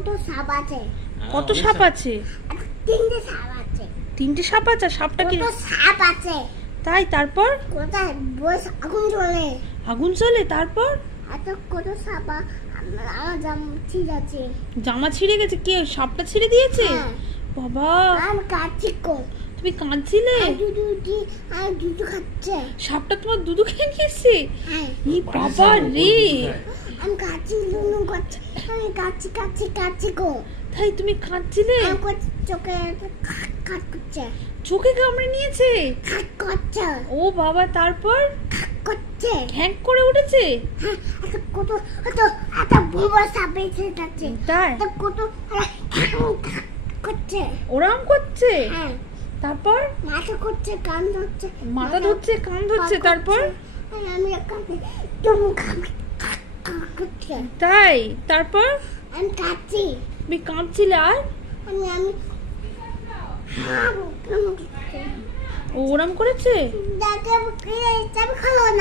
কত সাপ আছে? কত সাপ আছে? তিনটে সাপ আছে। তিনটে সাপ আছে? আর সাপটা কি? কত সাপ আছে? তাই, তারপর? কোথায় বস আগুন জ্বলে? আগুন জ্বলে, তারপর? এত কত সাপ আমার জাম ঠিক আছে। জামা ছিঁড়ে গেছে? কে সাপটা ছিঁড়ে দিয়েছে? হ্যাঁ। বাবা, আমি কাচ্ছি কো। তুমি কাঁদছিলে? দুধ খাচ্ছে। সাপটা তোমার দুধু খেয়ে নিয়েছে? হ্যাঁ। ই বাবা রে, আমি কাচ্ছি লুনু করছি। আমি কাচ্ছি কো। তাই তুমি কাঁদছিলে? আমার চোখে কাট করছে। চোখে কামড়ে নিয়েছে? কাট করছে। ও বাবা, তারপর? করছে। হ্যাঁ করে উঠেছে? হ্যাঁ, কত বড় সাপ এসে যাচ্ছে। তাই? কত করছে। ওরাম করছে? হ্যাঁ। তারপর? মাথা করছে, কান ধরছে। মাথা ধরছে, কান ধরছে, তারপর? আমি এখানে তুমি করছে। তাই, তারপর? আমি কাচ্ছি। তুমি কাঁদছিলে? আর আমি ও ওরাম করেছে? দেখে চাবি খালো না।